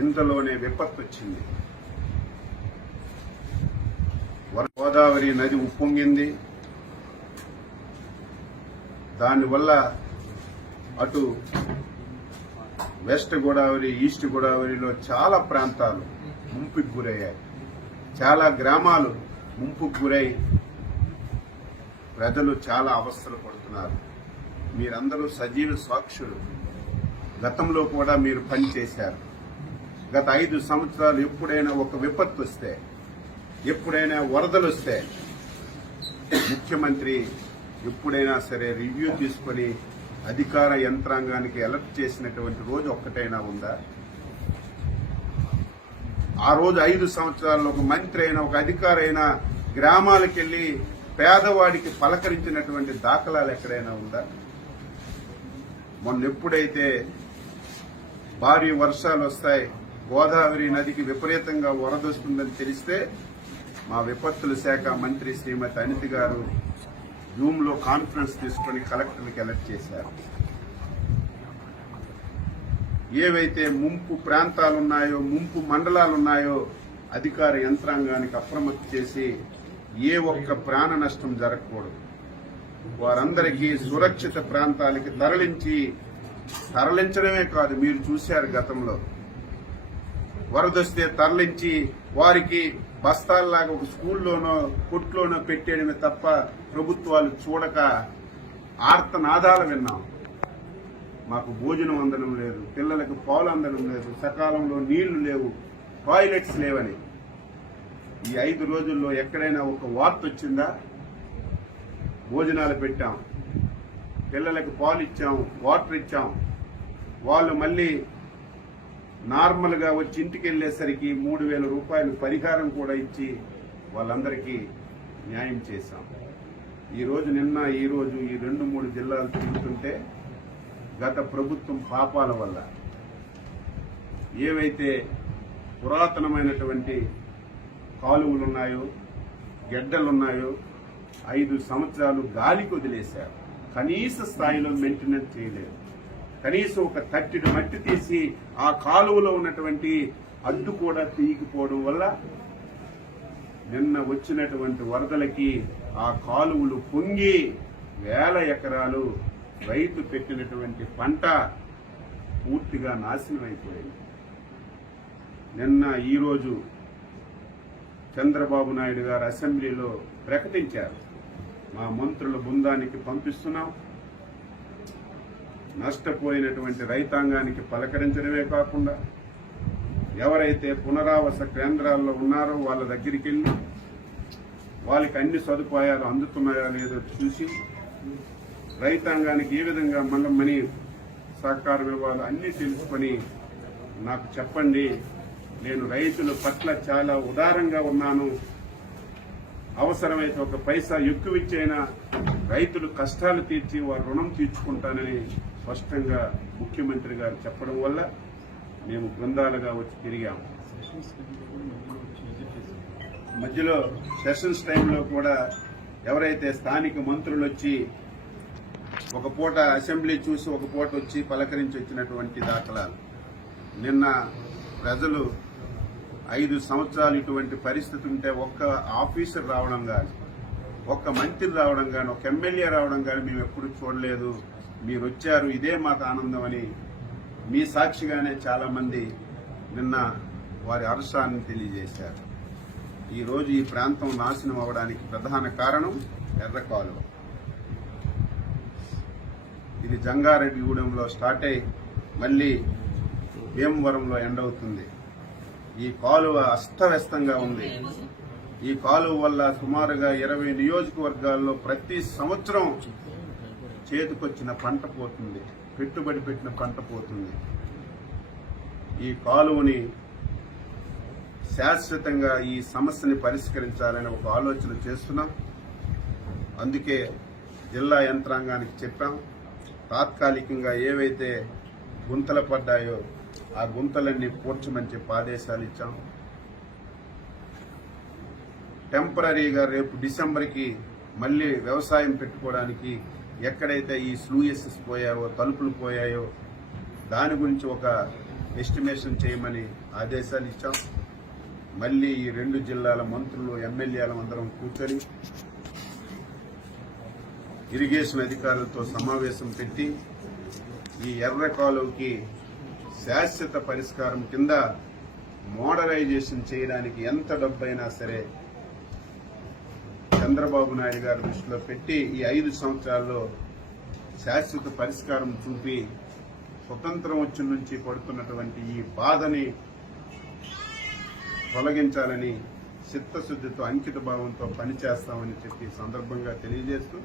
ఇంతలోనే విపత్తు వచ్చింది. గోదావరి నది ఉప్పొంగింది. దానివల్ల అటు వెస్ట్ గోదావరి, ఈస్ట్ గోదావరిలో చాలా ప్రాంతాలు ముంపుకు గురయ్యాయి. చాలా గ్రామాలు ముంపుకు గురై ప్రజలు చాలా అవస్థలు పడుతున్నారు. మీరందరూ సజీవ సాక్షులు. గతంలో కూడా మీరు పనిచేశారు. గత 5 సంవత్సరాలు ఎప్పుడైనా ఒక విపత్తు వస్తే, ఎప్పుడైనా వరదలు వస్తే ముఖ్యమంత్రి ఎప్పుడైనా సరే రివ్యూ తీసుకుని అధికార యంత్రాంగానికి అలర్ట్ చేసినటువంటి రోజు ఒక్కటైనా ఉందా? ఆ రోజు 5 సంవత్సరాల్లో ఒక మంత్రి అయినా, ఒక అధికారి అయినా గ్రామాలకు వెళ్లి పేదవాడికి పలకరించినటువంటి దాఖలాలు ఎక్కడైనా ఉందా? మొన్న ఎప్పుడైతే భారీ వర్షాలు వస్తాయి, గోదావరి నదికి విపరీతంగా వరదొస్తుందని తెలిస్తే మా విపత్తుల శాఖ మంత్రి శ్రీమతి అనిత గారు జూమ్ లో కాన్ఫరెన్స్ తీసుకుని కలెక్టర్లకు అలర్ట్ చేశారు. ఏవైతే ముంపు ప్రాంతాలున్నాయో, ముంపు మండలాలున్నాయో అధికార యంత్రాంగానికి అప్రమత్తం చేసి ఏ ఒక్క ప్రాణ నష్టం జరగకూడదు, వారందరికీ సురక్షిత ప్రాంతాలకి తరలించడమే కాదు, మీరు చూశారు గతంలో వరదొస్తే తరలించి వారికి బస్తాల్లాగా ఒక స్కూల్లోనో కొట్లోనో పెట్టేయడమే తప్ప ప్రభుత్వాలు చూడక ఆర్తనాదాలు విన్నాం. మాకు భోజనం అందడం లేదు, పిల్లలకు పాలు అందడం లేదు, సకాలంలో నీళ్లు లేవు, టాయిలెట్స్ లేవని. ఈ 5 రోజుల్లో ఎక్కడైనా ఒక వార్త వచ్చిందా? భోజనాలు పెట్టాం, పిల్లలకు పాలు ఇచ్చాం, వాటర్ ఇచ్చాం. వాళ్ళు మళ్ళీ నార్మల్ గా వచ్చి ఇంటికి వెళ్లేసరికి 3,000 రూపాయలు పరిహారం కూడా ఇచ్చి వాళ్ళందరికీ న్యాయం చేశాం. ఈ రోజు ఈ 2-3 జిల్లాలు తిరుగుతుంటే గత ప్రభుత్వం పాపాల వల్ల ఏవైతే పురాతనమైనటువంటి కాలువలున్నాయో, గెడ్డలున్నాయో 5 సంవత్సరాలు గాలికి వదిలేశారు. కనీస స్థాయిలో మెయింటెనెన్స్ చేయలేదు. కనీసం ఒక తట్టిడి మట్టి తీసి ఆ కాలువలో ఉన్నటువంటి అడ్డు కూడా తీయకపోవడం వల్ల నిన్న వచ్చినటువంటి వరదలకి ఆ కాలువలు పొంగి 1000 ఎకరాలు రైతు పెట్టినటువంటి పంట పూర్తిగా నాశనం అయిపోయింది. నిన్న ఈరోజు చంద్రబాబు నాయుడు గారు అసెంబ్లీలో ప్రకటించారు, మా మంత్రుల బృందానికి పంపిస్తున్నాం, నష్టపోయినటువంటి రైతాంగానికి పలకరించడమే కాకుండా ఎవరైతే పునరావాస కేంద్రాల్లో ఉన్నారో వాళ్ళ దగ్గరికి వెళ్లి వాళ్ళకి అన్ని సదుపాయాలు అందుతున్నాయా లేదో చూసి రైతాంగానికి ఏ విధంగా మనీ సహకారం ఇవ్వాలో అన్ని తెలుసుకొని నాకు చెప్పండి. నేను రైతుల పట్ల చాలా ఉదారంగా ఉన్నాను, అవసరమైతే ఒక పైసా ఎక్కువ ఇచ్చైనా రైతులు కష్టాలు తీర్చి వారి రుణం తీర్చుకుంటానని స్పష్టంగా ముఖ్యమంత్రి గారు చెప్పడం వల్ల మేము బృందాలుగా వచ్చి తిరిగాము. మధ్యలో సెషన్స్ టైంలో కూడా ఎవరైతే స్థానిక మంత్రులు వచ్చి ఒక పూట అసెంబ్లీ చూసి ఒక పూట వచ్చి పలకరించి వచ్చినటువంటి దాఖలాలు. నిన్న ప్రజలు 5 సంవత్సరాలు ఇటువంటి పరిస్థితి ఉంటే ఒక్క ఆఫీసర్ రావడం కానీ, ఒక్క మంత్రి రావడం కానీ, ఒక ఎమ్మెల్యే రావడం కానీ మేము ఎప్పుడు చూడలేదు. మీరు వచ్చారు, ఇదే మాకు ఆనందం అని మీ సాక్షిగానే చాలా మంది నిన్న వారి హర్షాన్ని తెలియజేశారు. ఈ రోజు ఈ ప్రాంతం నాశనం అవడానికి ప్రధాన కారణం ఎర్ర కాలువ. ఇది జంగారెడ్డిగూడెంలో స్టార్ట్ అయి మళ్లీ భీమవరంలో ఎండ్ అవుతుంది. ఈ కాలువ అస్తవ్యస్తంగా ఉంది. ఈ కాలువ వల్ల సుమారుగా 20 నియోజకవర్గాల్లో ప్రతి సంవత్సరం చేతికొచ్చిన పంట పోతుంది, పెట్టుబడి పెట్టిన పంట పోతుంది. ఈ కాలువని శాశ్వతంగా ఈ సమస్యని పరిష్కరించాలని ఒక ఆలోచన చేస్తున్నాం. అందుకే జిల్లా యంత్రాంగానికి చెప్పాం, తాత్కాలికంగా ఏవైతే గుంతలు పడ్డాయో ఆ గుంతలన్నీ పూడ్చమని చెప్పి ఆదేశాలు ఇచ్చాం. టెంపరీగా రేపు డిసెంబర్కి మళ్లీ వ్యవసాయం పెట్టుకోవడానికి ఎక్కడైతే ఈ స్లూయసెస్ పోయాయో, తలుపులు పోయాయో దాని గురించి ఒక ఎస్టిమేషన్ చేయమని ఆదేశాలు ఇచ్చాం. మళ్లీ ఈ 2 జిల్లాల మంత్రులు ఎమ్మెల్యేల అందరం కూర్చొని ఇరిగేషన్ అధికారులతో సమావేశం పెట్టి ఈ ఎర్ర కాలువకి శాశ్వత పరిష్కారం కింద మోడరైజేషన్ చేయడానికి ఎంత డబ్బైనా సరే చంద్రబాబు నాయుడు గారి దృష్టిలో పెట్టి ఈ 5 సంవత్సరాల్లో శాశ్వత పరిష్కారం చూపి స్వతంత్రం వచ్చి నుంచి పడుతున్నటువంటి ఈ బాధని తొలగించాలని చిత్తశుద్ధితో అంకిత భావంతో పనిచేస్తామని చెప్పి సందర్భంగా తెలియజేస్తూ